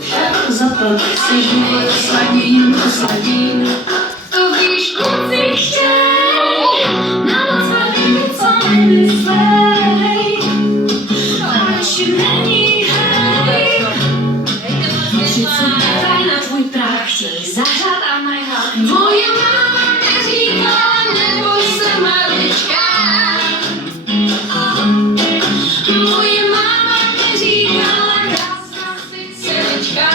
Však zapad si život sladím, posladím. To víš, kluci chtěj, na noc vadí, co nemyslej. Až není hej, 30 metrů na tvůj prach, chtějí zahřát a najhat. Moje máma neříkala, neboj se malička. Moje máma neříkala, krásná si dcerička.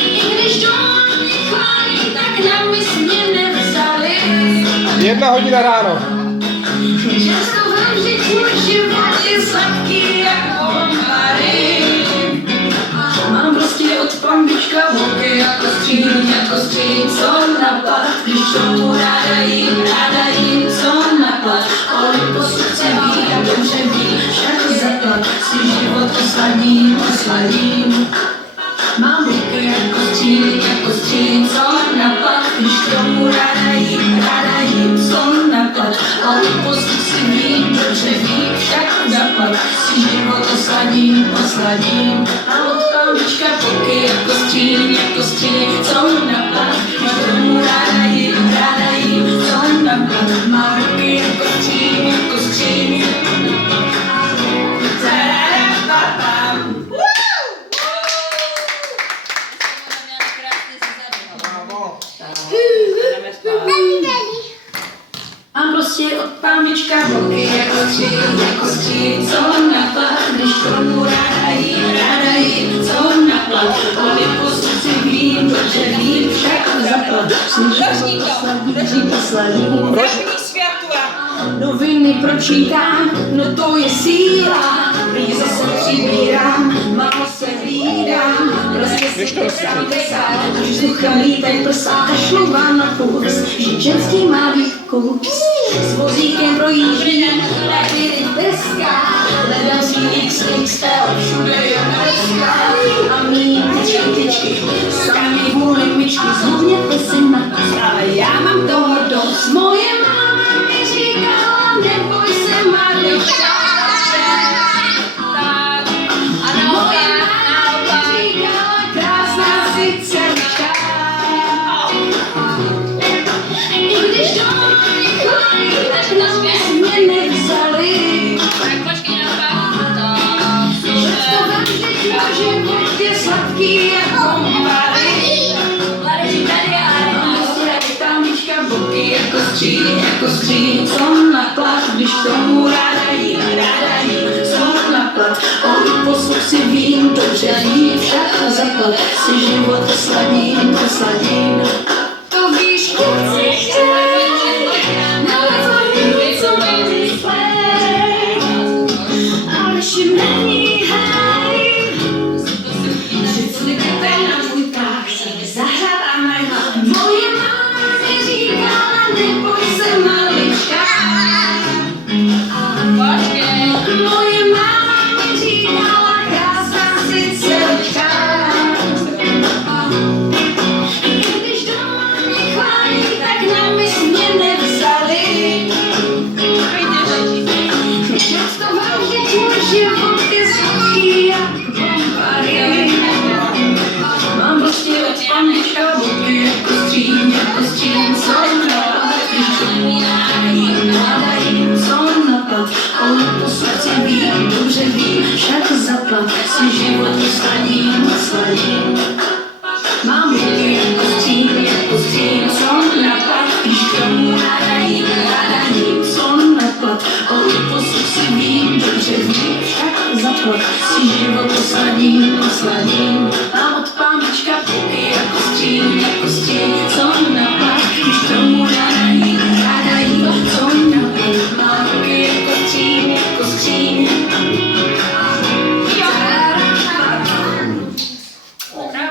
I když doma mě chválí, tak na mysl mě nevzali. 1 hodina ráno. Často vím, že tvůj život je sladký jako bombary. Mám prostě od pambička boky jako stříň, co napad. Když tomu ráda jim, co napad. Olympus chce ví a dobře ví, však zapad si život osladím. Mám boky jako stříň, co napad. Když tomu ráda jim, co napad. Olympus si ví, dobře ví, však zapad si život osladím. A od pambička boky jako stříň, co napad. Když tomu ráda jim, co napad. Má boky jako stříň. Mám prostě od pambička boky jako stříň, co napad. Když tomu ráda jim, co napad. Olympus si vím, dobře vím, však zapad. Posladím. Noviny pročítám, no to je síla. Brýze se přibírám, málo se hlídám. Prostě se pesá, vzducha lítaj prsá, kašlu vám na puls, že ženský má být kurz. S vozíkem projíždím, lepidy deska, hledám si XXL, všude je deska. A mý tyčky, sami vůli myčky, zhubněte si na kus, ale já mám toho dost. Moje máma mi říkala, neboj se malička. Sladký jako bombary. Boky jako stříň, co naplať. Když tomu ráda jím, co naplať. Olympus si vím, dobře vím, však zapad si život osladím. To víš, kluci chtěj, nevadí, co nemyslej. Ale šim není hej. Zahřát a najhat. Moje máma mi říkala, neboj se malička. Moje máma mi říkala, krásná si dcerička. I když doma mě chválí, tak na mysl mě nevzali. Často vám, že tvůj život je sladký jako bombary. Mám prostě od pambička boky jako stříň, co napad. Když tomu ráda jim, co napad. Olympus si vím, dobře vím, však zapad si život osladím. Mám boky jako stříň, co napad. Když tomu ráda jim, co napad. Olympus si vím, dobře vím, však zapad si život osladím.